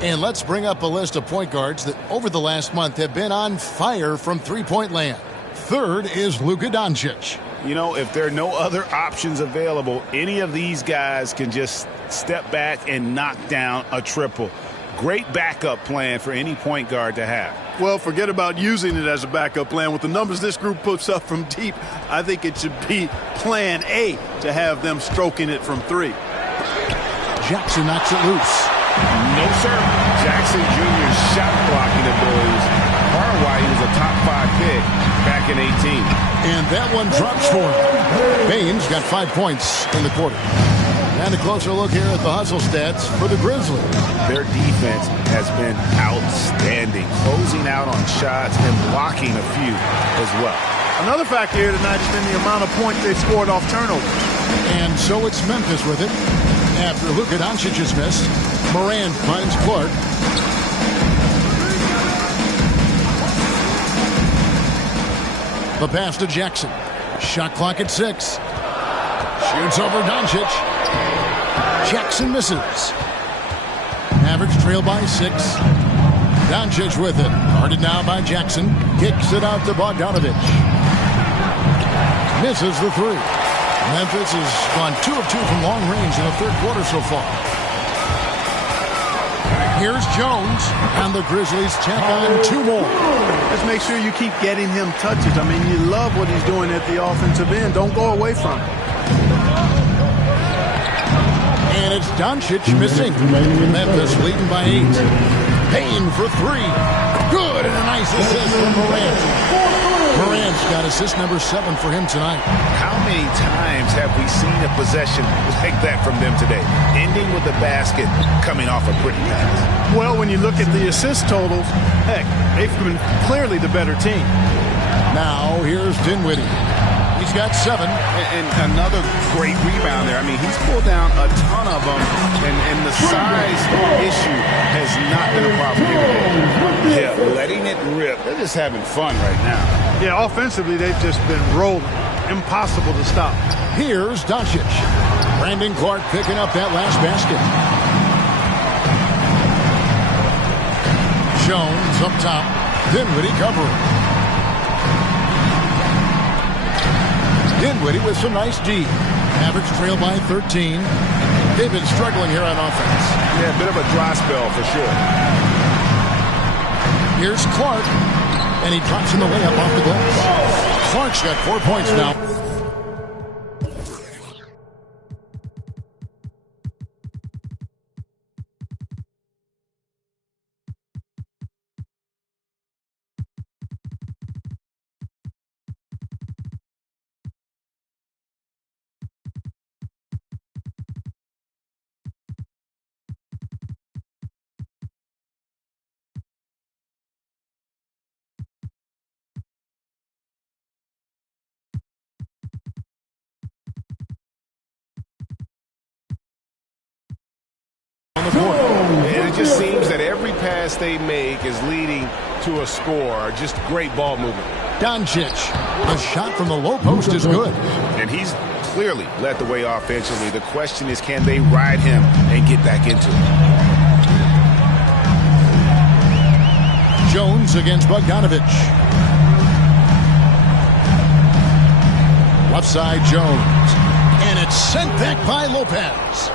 And let's bring up a list of point guards that over the last month have been on fire from three-point land. 3rd is Luka Doncic. You know, if there are no other options available, any of these guys can just step back and knock down a triple. Great backup plan for any point guard to have. Well, forget about using it as a backup plan. With the numbers this group puts up from deep, I think it should be plan A to have them stroking it from 3. Jackson knocks it loose. No, sir. Jackson Jr.'s shot blocking abilities far why he was a top 5 pick back in 18. And that one drops for him. Baines got 5 points in the quarter. And a closer look here at the hustle stats for the Grizzlies. Their defense has been outstanding, closing out on shots and blocking a few as well. Another factor here tonight has been the amount of points they've scored off turnover. And so it's Memphis with it. After Luka Doncic's miss, Morant finds Clark. The pass to Jackson. Shot clock at 6. Shoots over Doncic. Jackson misses. Mavericks trail by 6. Doncic with it. Guarded now by Jackson. Kicks it out to Bogdanovich. Misses the 3. Memphis has gone 2 of 2 from long range in the third quarter so far. Here's Jones, and the Grizzlies tack on 2 more. Let's make sure you keep getting him touches. I mean, you love what he's doing at the offensive end. Don't go away from it. And it's Doncic missing. Memphis leading by 8. Payne for 3. Good, and a nice assist from Morant. Morant's got assist number 7 for him tonight. How many times have we seen a possession like that from them today? Ending with a basket, coming off a pretty pass. Well, when you look at the assist totals, heck, they've been clearly the better team. Now, here's Dinwiddie. He's got 7. And another great rebound there. I mean, he's pulled down a ton of them, and the size issue has not been a problem here. Yeah, letting it rip. They're just having fun right now. Yeah, offensively, they've just been rolling. Impossible to stop. Here's Doncic. Brandon Clark picking up that last basket. Jones up top. Dinwiddie covering. Dinwiddie with some nice D. Mavericks trail by 13. They've been struggling here on offense. Yeah, a bit of a dry spell for sure. Here's Clark, and he drops in the layup off the glass. Clark's got 4 points now. And it just seems that every pass they make is leading to a score. Just great ball movement. Doncic. The shot from the low post is good. And he's clearly led the way offensively. The question is, can they ride him and get back into it? Jones against Bogdanovich. Left side, Jones. And it's sent back by Lopez.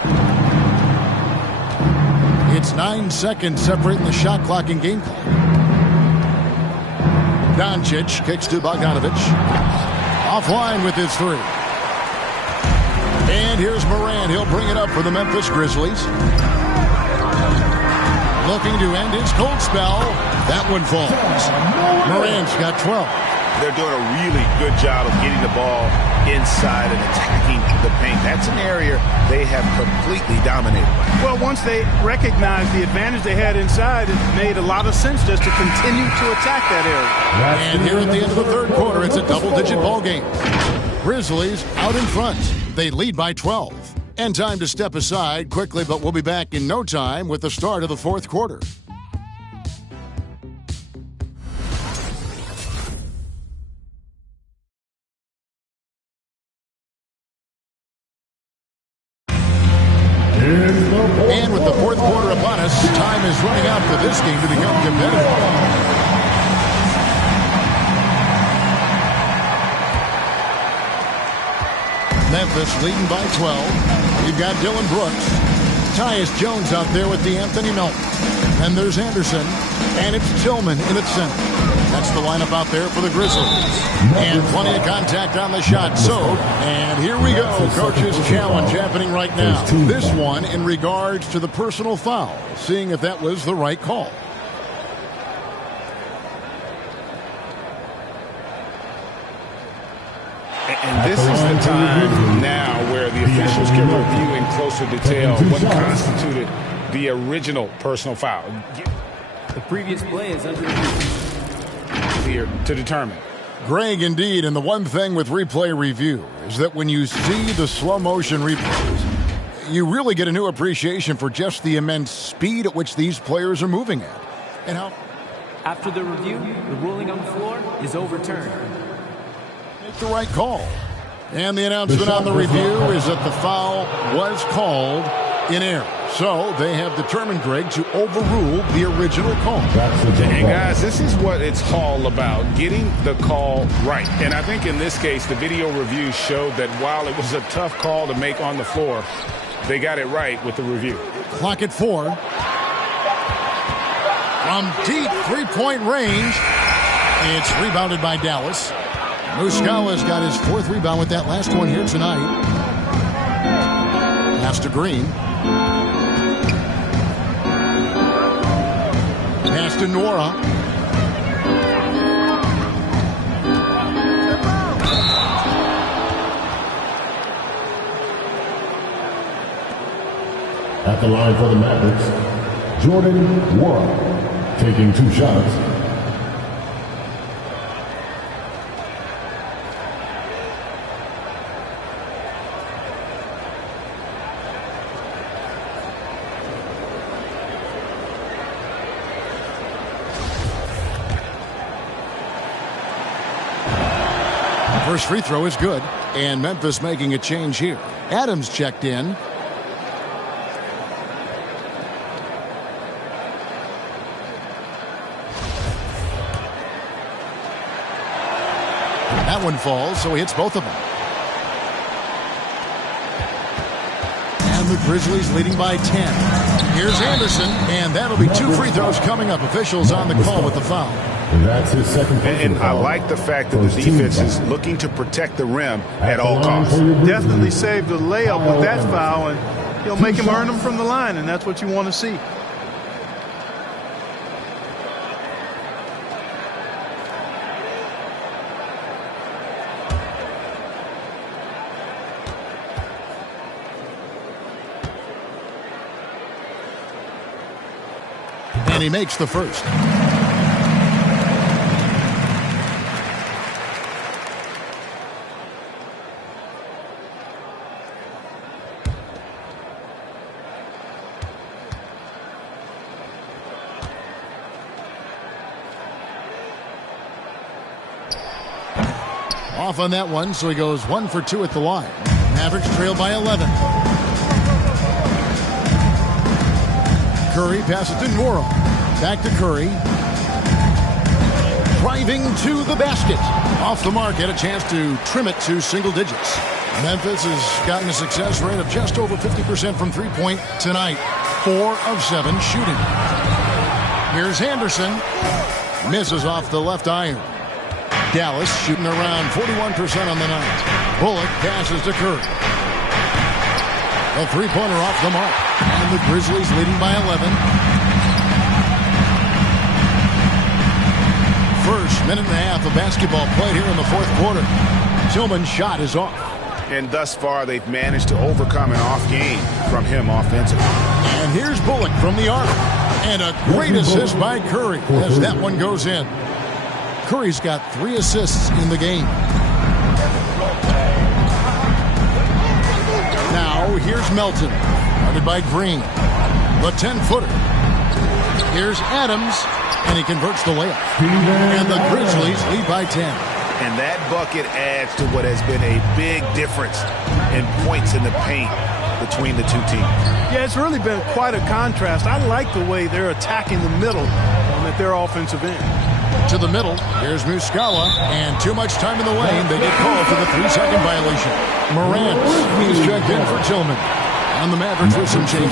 It's 9 seconds separating the shot clock and game clock. Doncic kicks to Bogdanovich. Offline with his 3. And here's Morant. He'll bring it up for the Memphis Grizzlies. Looking to end his cold spell. That one falls. Morant's got 12. They're doing a really good job of getting the ball inside and attacking the paint. That's an area they have completely dominated. Well, once they recognized the advantage they had inside, it made a lot of sense just to continue to attack that area. And here at the end of the third quarter, it's a double-digit ball game. Grizzlies out in front. They lead by 12. And time to step aside quickly, but we'll be back in no time with the start of the fourth quarter. And with the fourth quarter upon us, time is running out for this game to become competitive. Memphis leading by 12. You've got Dylan Brooks. Tyus Jones out there with D'Anthony Melton. And there's Anderson. And it's Tillman in its center. That's the lineup out there for the Grizzlies. And plenty of contact on the shot. So, and here we go. Coach's challenge happening right now. This one in regards to the personal foul. Seeing if that was the right call. This is the time now where the officials can review in closer detail what constituted the original personal foul. The previous play is under review. Here to determine. Greg, indeed, and the one thing with replay review is that when you see the slow motion replays, you really get a new appreciation for just the immense speed at which these players are moving at. And how after the review, the ruling on the floor is overturned. Make the right call. And the announcement on the review is that the foul was called in error. So they have determined, Greg, to overrule the original call. And guys, this is what it's all about, getting the call right. And I think in this case, the video review showed that while it was a tough call to make on the floor, they got it right with the review. Clock at 4. From deep three-point range, it's rebounded by Dallas. Muscala's got his 4th rebound with that last one here tonight. Pass to Green. Pass to Nora. At the line for the Mavericks, Jordan Nora, taking 2 shots. First free throw is good, and Memphis making a change here. Adams checked in. That one falls, so he hits both of them. And the Grizzlies leading by 10. Here's Anderson, and that'll be 2 free throws coming up. Officials on the call with the foul. That's his second. And I like the fact that the defense is looking to protect the rim at all costs. Definitely saved the layup with that foul, and he'll make him earn them from the line, and that's what you want to see. And he makes the first. Off on that one, so he goes 1 for 2 at the line. Mavericks trail by 11. Curry passes to Nora. Back to Curry. Driving to the basket. Off the mark, had a chance to trim it to single digits. Memphis has gotten a success rate of just over 50% from three-point tonight. 4 of 7 shooting. Here's Anderson. Misses off the left iron. Dallas shooting around 41% on the night. Bullock passes to Curry. A three-pointer off the mark. And the Grizzlies leading by 11. First minute and a half of basketball played here in the 4th quarter. Tillman's shot is off. And thus far, they've managed to overcome an off game from him offensively. And here's Bullock from the arc. And a great assist by Curry as that one goes in. Curry's got 3 assists in the game. Now, here's Melton. Guarded by Green. The 10-footer. Here's Adams. And he converts the layup. And the Grizzlies lead by 10. And that bucket adds to what has been a big difference in points in the paint between the two teams. Yeah, it's really been quite a contrast. I like the way they're attacking the middle at their offensive end. To the middle, here's Muscala, and too much time in the lane. They get called for the 3-second violation. Morant is checked in for Tillman. And the Mavericks with some changes.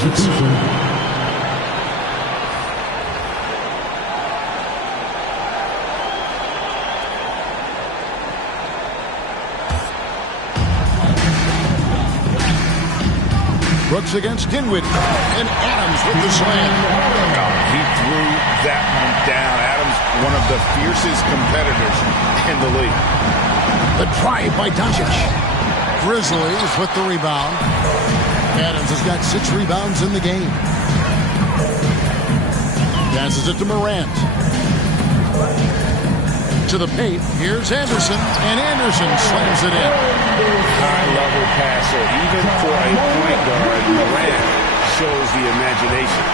Brooks against Dinwiddie, and Adams with the slam. He threw that one down. Adams, one of the fiercest competitors in the league. The drive by Doncic. Grizzlies with the rebound. Adams has got 6 rebounds in the game. Passes it to Morant. To the paint. Here's Anderson. And Anderson slams it in. High-level passer. Even for a point guard, Morant shows the imagination.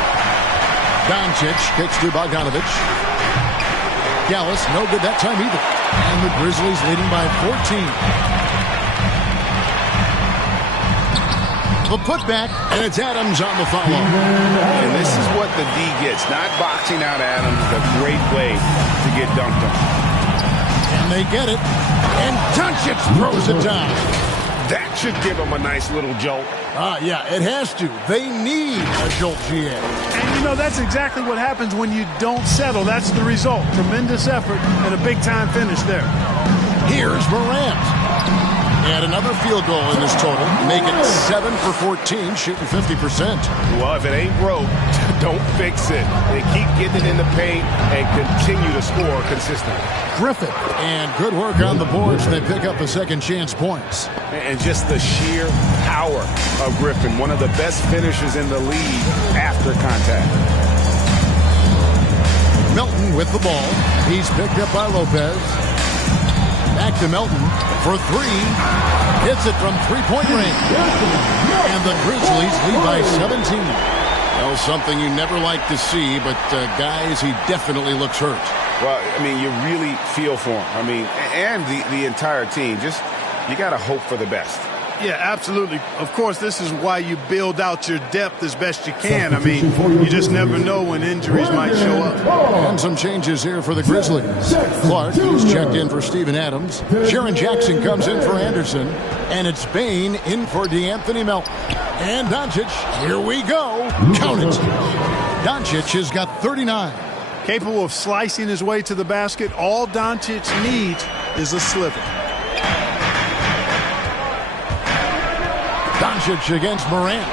Doncic kicks to Bogdanovich. Dallas, no good that time either. And the Grizzlies leading by 14. The putback, and it's Adams on the follow. And this is what the D gets. Not boxing out Adams, a great way to get dunked on. And they get it. And Doncic throws it down. That should give them a nice little jolt. Yeah, it has to. They need a jolt, GA. And, you know, that's exactly what happens when you don't settle. That's the result. Tremendous effort and a big-time finish there. Here's Morant. And another field goal in this total. Make it 7 for 14, shooting 50%. Well, if it ain't broke, don't fix it. They keep getting it in the paint and continue to score consistently. Griffin. And good work on the boards. They pick up the second chance points. And just the sheer power of Griffin. One of the best finishers in the league after contact. Melton with the ball. He's picked up by Lopez. Back to Melton for 3. Hits it from three-point range. And the Grizzlies lead by 17. Well, something you never like to see, but guys, he definitely looks hurt. Well, I mean, you really feel for him. I mean, and the entire team. Just, you got to hope for the best. Yeah, absolutely. Of course, this is why you build out your depth as best you can. I mean, you just never know when injuries might show up. And some changes here for the Grizzlies. Clark, who's checked in for Steven Adams. Jaren Jackson comes in for Anderson. And it's Bain in for DeAnthony Melton. And Doncic, here we go. Count it. Doncic has got 39. Capable of slicing his way to the basket. All Doncic needs is a sliver. Doncic against Morant.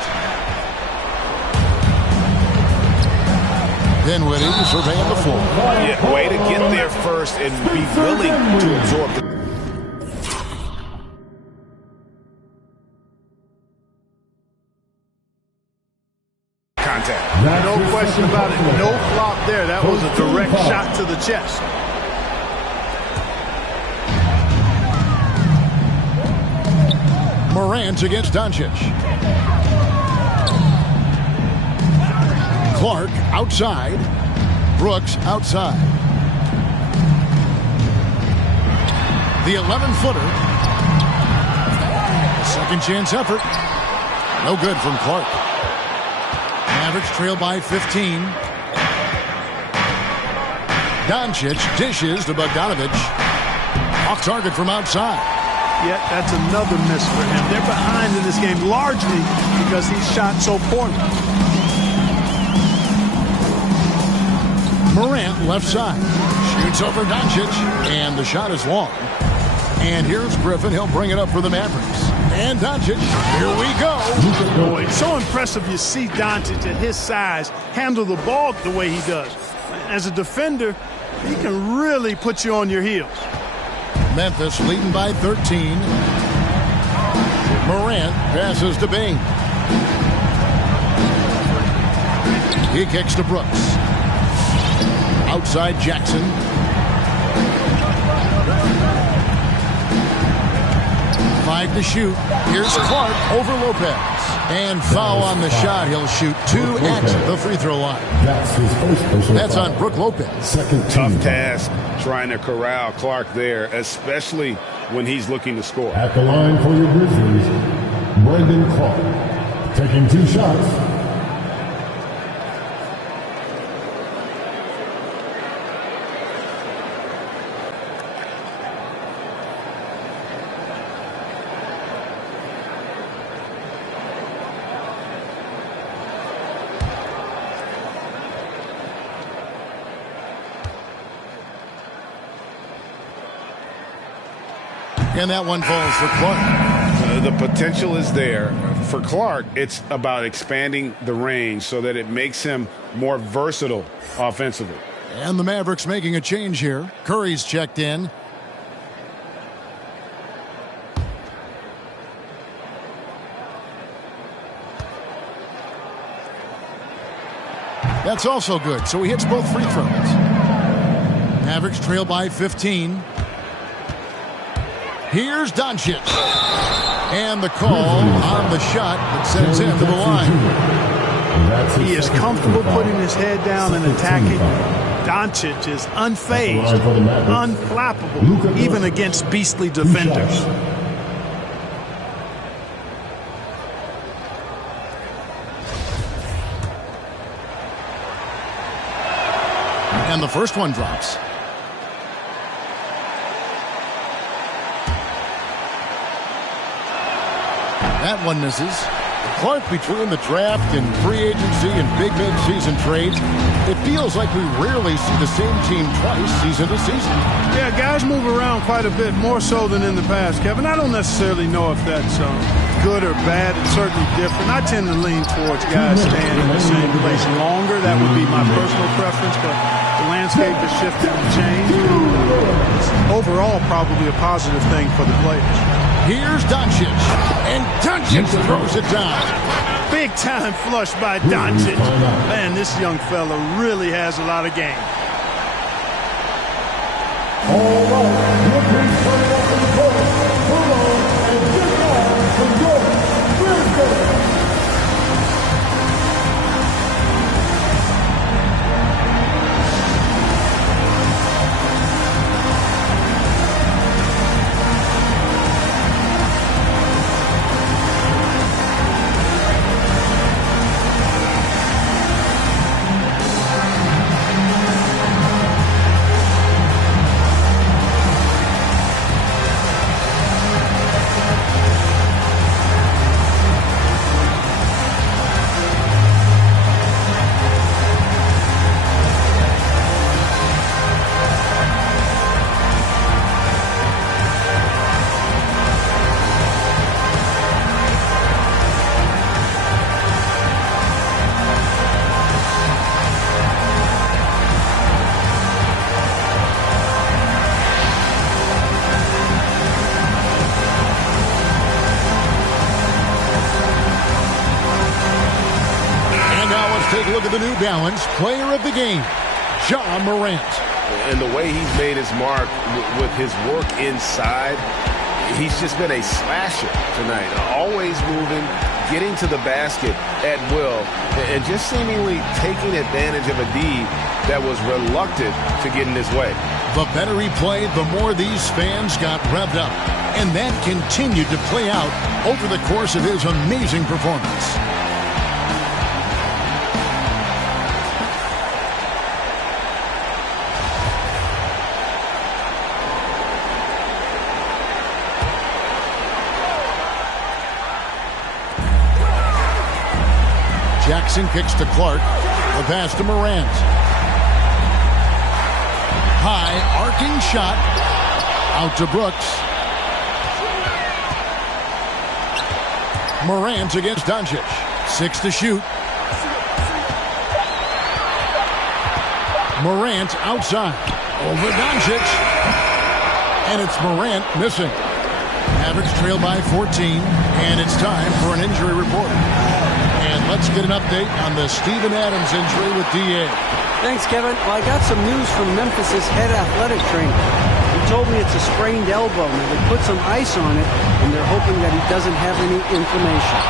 Dinwiddie surveying the floor. Yeah, way to get there first and be willing to absorb the contact. No question about it. No flop there. That was a direct shot to the chest. Morant against Doncic. Clark outside. Brooks outside. The 11-footer. Second chance effort. No good from Clark. Mavericks trail by 15. Doncic dishes to Bogdanovich. Off target from outside. Yet that's another miss for him. They're behind in this game largely because he shot so poorly. Morant left side. Shoots over Doncic. And the shot is long. And here's Griffin. He'll bring it up for the Mavericks. And Doncic. Here we go. It's so impressive you see Doncic at his size handle the ball the way he does. As a defender, he can really put you on your heels. Memphis leading by 13. Morant passes to Bain. He kicks to Brooks. Outside Jackson. Five to shoot. Here's Clark over Lopez. And foul on the shot. He'll shoot 2 at the free throw line. That's on Brook Lopez. Tough task trying to corral Clark there, especially when he's looking to score. At the line for your Grizzlies, Brandon Clark, taking 2 shots. And that one falls for Clark. The potential is there. For Clark, it's about expanding the range so that it makes him more versatile offensively. And the Mavericks making a change here. Curry's checked in. That's also good, so he hits both free throws. Mavericks trail by 15. Here's Doncic. And the call on the shot that sends him to the line. He is comfortable putting his head down and attacking. Doncic is unfazed, unflappable, even against beastly defenders. And the first one drops. That one misses. Clark, between the draft and free agency and big mid-season trades, it feels like we rarely see the same team twice season to season. Yeah, guys move around quite a bit, more so than in the past, Kevin. I don't necessarily know if that's good or bad. It's certainly different. I tend to lean towards guys staying in the same place longer. That would be my personal preference, but the landscape has shifted and changed. It's overall probably a positive thing for the players. Here's Doncic, and Doncic throws it down. Big time flush by Doncic. Man, this young fella really has a lot of game. All right, looking coming up in the court. Come on and get down for your Grizzlies. Take a look at the New Balance player of the game, Ja Morant. And the way he's made his mark with his work inside, he's just been a slasher tonight. Always moving, getting to the basket at will, and just seemingly taking advantage of a D that was reluctant to get in his way. The better he played, the more these fans got revved up. And that continued to play out over the course of his amazing performance. Jackson kicks to Clark. The pass to Morant. High, arcing shot. Out to Brooks. Morant against Doncic. 6 to shoot. Morant outside. Over Doncic. And it's Morant missing. Mavericks trail by 14. And it's time for an injury report. And let's get an update on the Steven Adams injury with D.A. Thanks, Kevin. Well, I got some news from Memphis's head athletic trainer. He told me it's a sprained elbow. Now, they put some ice on it, and they're hoping that he doesn't have any inflammation.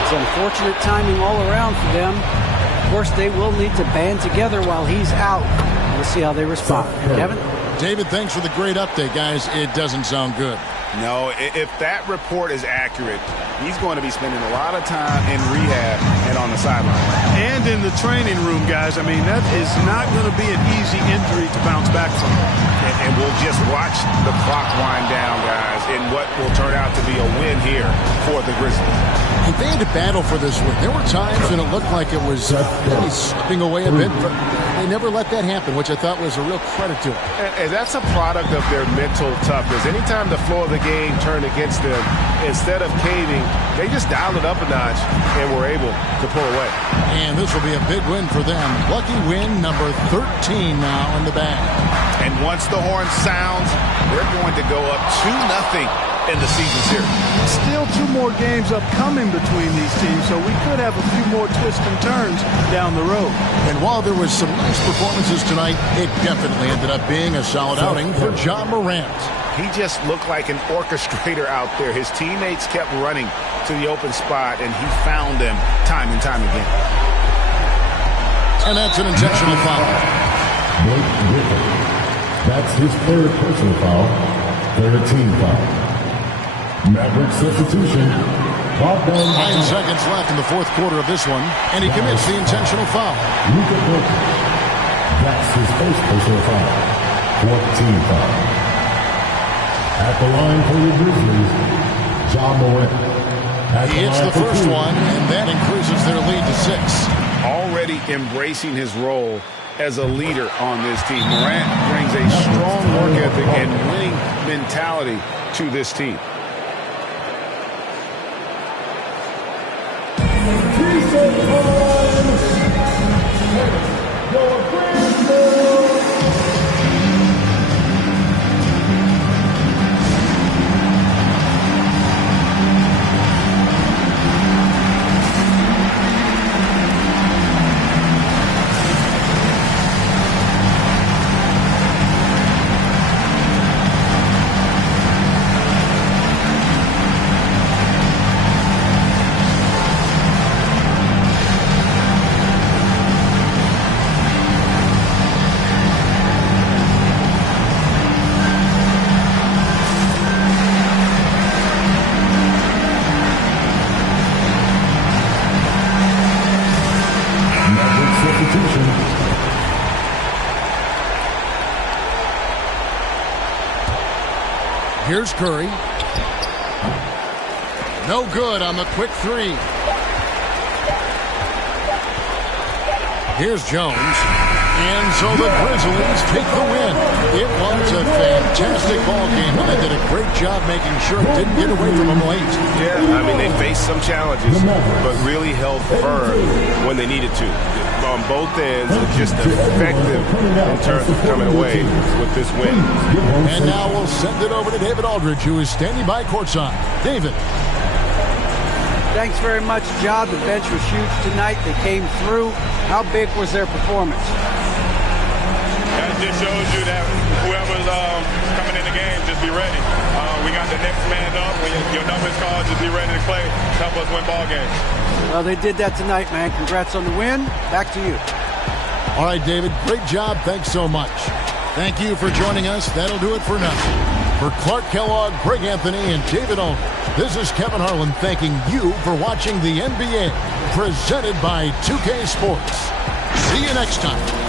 It's unfortunate timing all around for them. Of course, they will need to band together while he's out. We'll see how they respond. Kevin? David, thanks for the great update, guys. It doesn't sound good. No, if that report is accurate, he's going to be spending a lot of time in rehab and on the sideline. And in the training room, guys. I mean, that is not going to be an easy injury to bounce back from. And we'll just watch the clock wind down, guys, in what will turn out to be a win here for the Grizzlies. And they had to battle for this win. There were times when it looked like it was maybe slipping away a bit, but they never let that happen, which I thought was a real credit to them. And that's a product of their mental toughness. Anytime the flow of the game turned against them, instead of caving, they just dialed it up a notch and were able to pull away. And this will be a big win for them. Lucky win number 13 now in the bag. And once the horn sounds, They're going to go up 2-0 in the season series. Still 2 more games upcoming between these teams, so we could have a few more twists and turns down the road. And while there was some nice performances tonight, it definitely ended up being a solid outing for John Morant. He just looked like an orchestrator out there. His teammates kept running to the open spot, and he found them time and time again. And that's an intentional foul. Blake Griffin. That's his 3rd personal foul, 3rd team foul. Mavericks substitution. 9 seconds left in the 4th quarter of this one, and he commits the intentional foul. Luka Doncic. That's his 1st personal foul, 4th team foul. At the line for the Grizzlies, John Morant. He hits the first one, and that increases their lead to 6. Already embracing his role as a leader on this team. Morant brings a strong work ethic and winning mentality to this team. Here's Curry. No good on the quick 3. Here's Jones. And so the Grizzlies take the win. It was a fantastic ball game, and they did a great job making sure it didn't get away from them late. Yeah, I mean, they faced some challenges, but really held firm when they needed to. On both ends, just effective in terms of coming away with this win. And now we'll send it over to David Aldridge, who is standing by courtside. David. Thanks very much, John. The bench was huge tonight. They came through. How big was their performance? That just shows you that whoever's coming in the game, just be ready. We got the next man up. When your number is called, just be ready to play. Help us win ball games. Well, they did that tonight, man. Congrats on the win. Back to you. All right, David. Great job. Thanks so much. Thank you for joining us. That'll do it for now. For Clark Kellogg, Greg Anthony, and David Aldridge, this is Kevin Harlan thanking you for watching the NBA, presented by 2K Sports. See you next time.